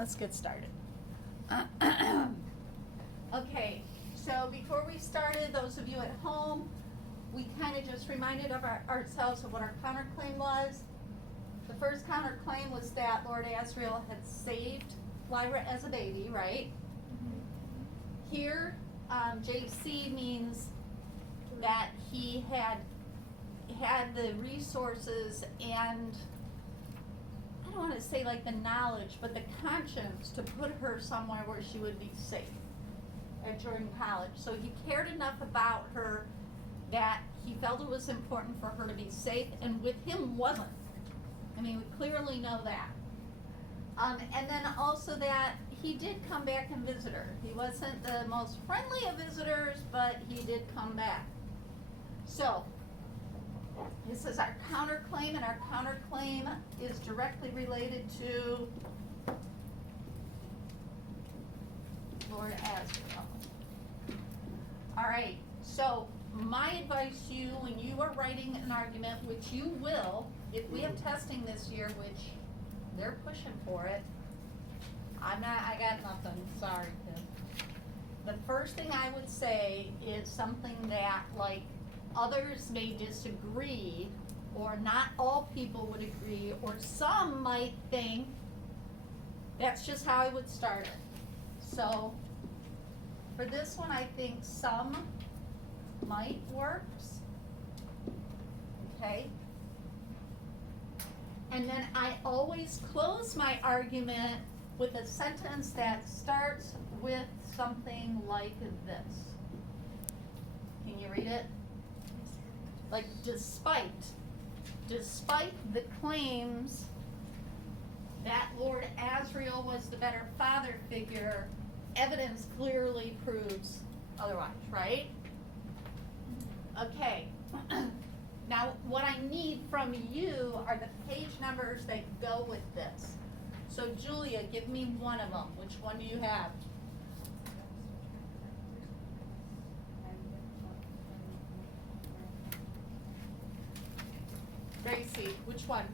let's get started. Okay, so before we started, those of you at home, we kind of just reminded ourselves of what our counterclaim was. The first counterclaim was that Lord Asriel had saved Lyra as a baby, right? Mm-hmm. Here, JC means that he had the resources and I don't want to say like the knowledge, but the conscience to put her somewhere where she would be safe at Jordan College. So he cared enough about her that he felt it was important for her to be safe, and with him wasn't. I mean, we clearly know that. And then also that he did come back and visit her. He wasn't the most friendly of visitors, but he did come back. So, this is our counterclaim, and our counterclaim is directly related to Lord Asriel. All right, so my advice to you when you are writing an argument, which you will, if we have testing this year, which they're pushing for it, I got nothing, sorry, kid. The first thing I would say is something that, like, others may disagree, or not all people would agree, or some might think that's just how I would start it. So, for this one, I think some might works. Okay? And then I always close my argument with a sentence that starts with something like this. Can you read it? Like, despite the claims that Lord Asriel was the better father figure, evidence clearly proves otherwise, right? Okay. Now, what I need from you are the page numbers that go with this. So, Julia, give me one of them. Which one do you have? Gracie, which one?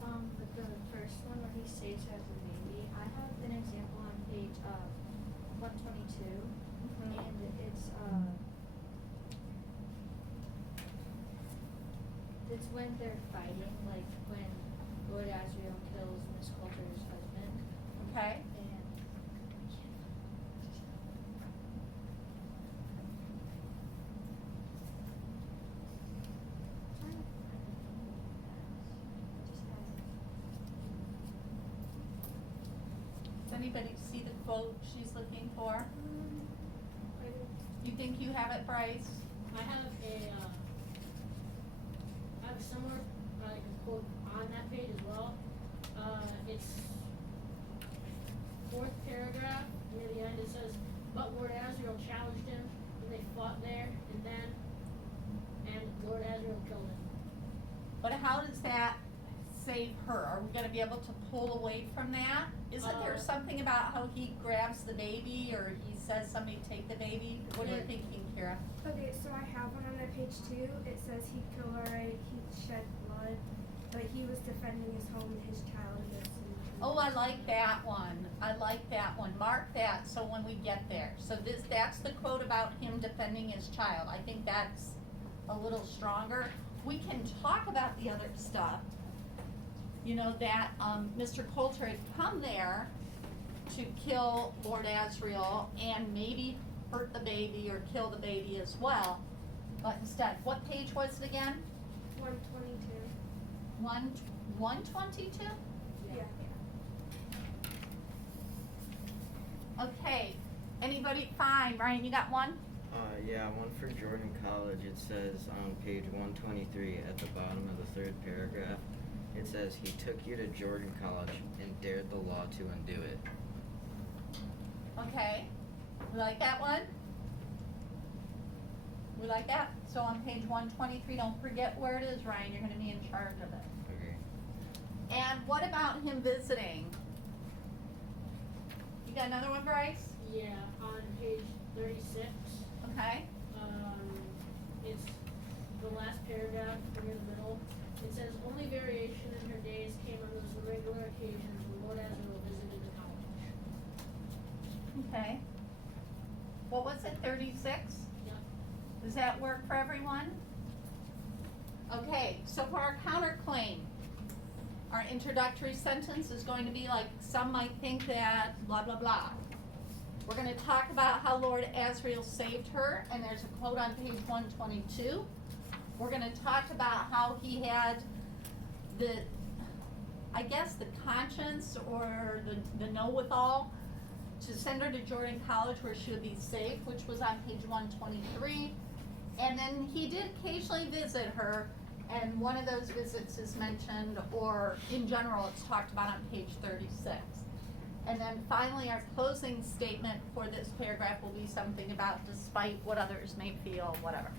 The first one where he saves her as a baby, I have an example on page 122, and it's when they're fighting, like when Lord Asriel kills Miss Coulter's husband. Okay. Does anybody see the quote she's looking for? You think you have it, Bryce? I have a similar quote on that page as well. It's fourth paragraph near the end. It says, "But Lord Asriel challenged him, and they fought there, and Lord Asriel killed him." But how does that save her? Are we going to be able to pull away from that? Isn't there something about how he grabs the baby, or he says somebody take the baby? What are you thinking, Kira? Okay, so I have one on my page too. It says he'd kill her, right? He'd shed blood, but he was defending his home and his child against him. Oh, I like that one. I like that one. Mark that so when we get there. So that's the quote about him defending his child. I think that's a little stronger. We can talk about the other stuff. You know, that Mr. Coulter had come there to kill Lord Asriel and maybe hurt the baby or kill the baby as well. But instead, what page was it again? 122. 122? Yeah. Okay. Anybody? Fine. Ryan, you got one? Yeah, one for Jordan College. It says on page 123 at the bottom of the third paragraph, it says, "He took you to Jordan College and dared the law to undo it." Okay. We like that one? We like that? So on page 123, don't forget where it is, Ryan. You're going to be in charge of it. Okay. And what about him visiting? You got another one, Bryce? Yeah, on page 36. Okay. It's the last paragraph near the middle. It says, "Only variation in her days came on those irregular occasions when Lord Asriel visited the college." Okay. What was it, 36? Yep. Does that work for everyone? Okay, so for our counterclaim, our introductory sentence is going to be like, some might think that blah, blah, blah. We're gonna talk about how Lord Asriel saved her, and there's a quote on page 122. We're gonna talk about how he had the, I guess, the conscience or the know-with-all to send her to Jordan College where she would be safe, which was on page 123. And then he did occasionally visit her, and one of those visits is mentioned, or in general, it's talked about on page 36. And then finally, our closing statement for this paragraph will be something about despite what others may feel, whatever.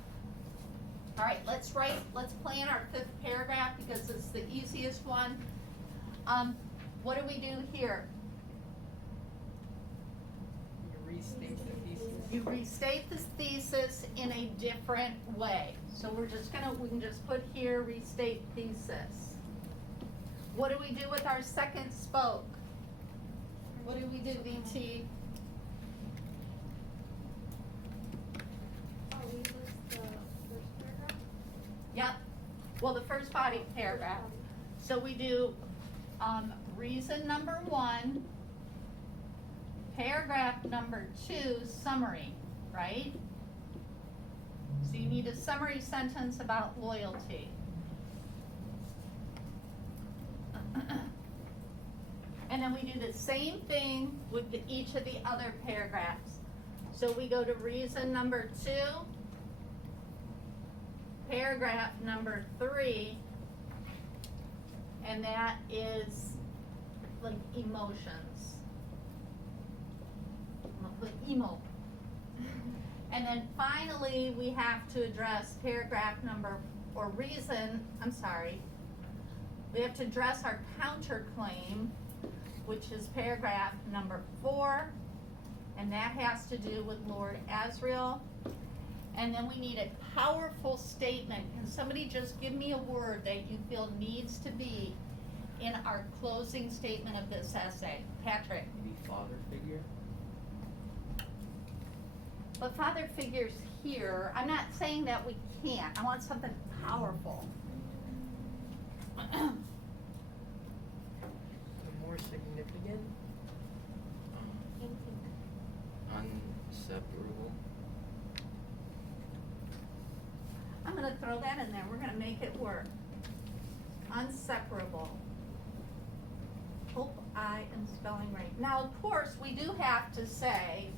All right, let's plan our 5th paragraph because it's the easiest one. What do we do here? You restate the thesis. You restate the thesis in a different way. So we can just put here, restate thesis. What do we do with our second spoke? What do we do, VT? Oh, we list the first paragraph? Yep. Well, the first body paragraph. So we do, reason number 1, paragraph number 2, summary, right? So you need a summary sentence about loyalty. And then we do the same thing with each of the other paragraphs. So we go to reason number 2, paragraph number 3, and that is like emotions. I'm gonna put emo. And then finally, we have to address paragraph number, or reason, I'm sorry. We have to address our counterclaim, which is paragraph number 4, and that has to do with Lord Asriel. And then we need a powerful statement. Can somebody just give me a word that you feel needs to be in our closing statement of this essay? Patrick. Maybe father figure. But father figures here, I'm not saying that we can't. I want something powerful. More significant. Inseparable. I'm gonna throw that in there. We're gonna make it work. Inseparable. Hope I am spelling right. Now, of course, we do have to say,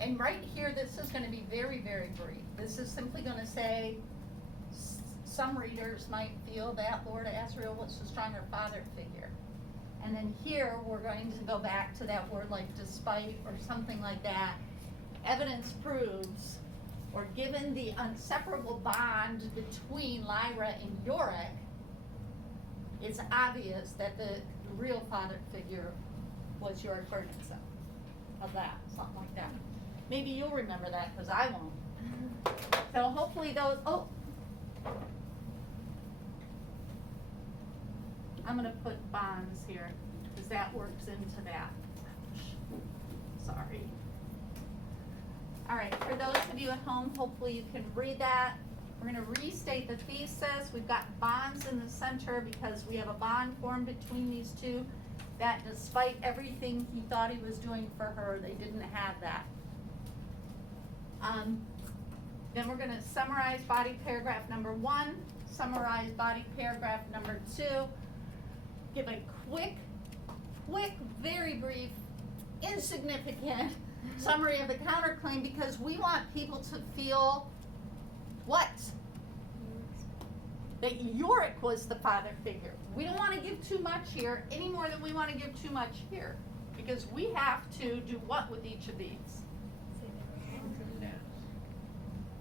and right here, this is gonna be very, very brief. This is simply gonna say, some readers might feel that Lord Asriel was a stronger father figure. And then here, we're going to go back to that word like despite or something like that. Evidence proves, or given the inseparable bond between Lyra and Yorick, it's obvious that the real father figure was Yorick Burdensome. Of that, something like that. Maybe you'll remember that, because I won't. So hopefully those, I'm gonna put bonds here, because that works into that. Sorry. All right, for those of you at home, hopefully you can read that. We're gonna restate the thesis. We've got bonds in the center because we have a bond formed between these two that despite everything he thought he was doing for her, they didn't have that. Then we're gonna summarize body paragraph number 1, summarize body paragraph number 2, give a quick, very brief, insignificant summary of the counterclaim because we want people to feel what? That Yorick was the father figure. We don't want to give too much here any more than we want to give too much here because we have to do what with each of these?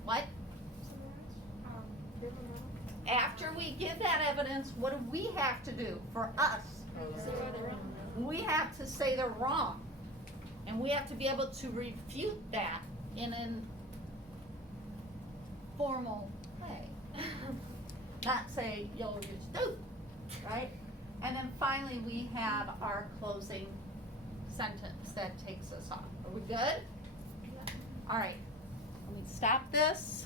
What? After we give that evidence, what do we have to do for us? We have to say they're wrong. And we have to be able to refute that in a formal way. Not say, yo, you're stupid, right? And then finally we have our closing sentence. that takes us off. Are we good? All right, let me stop this.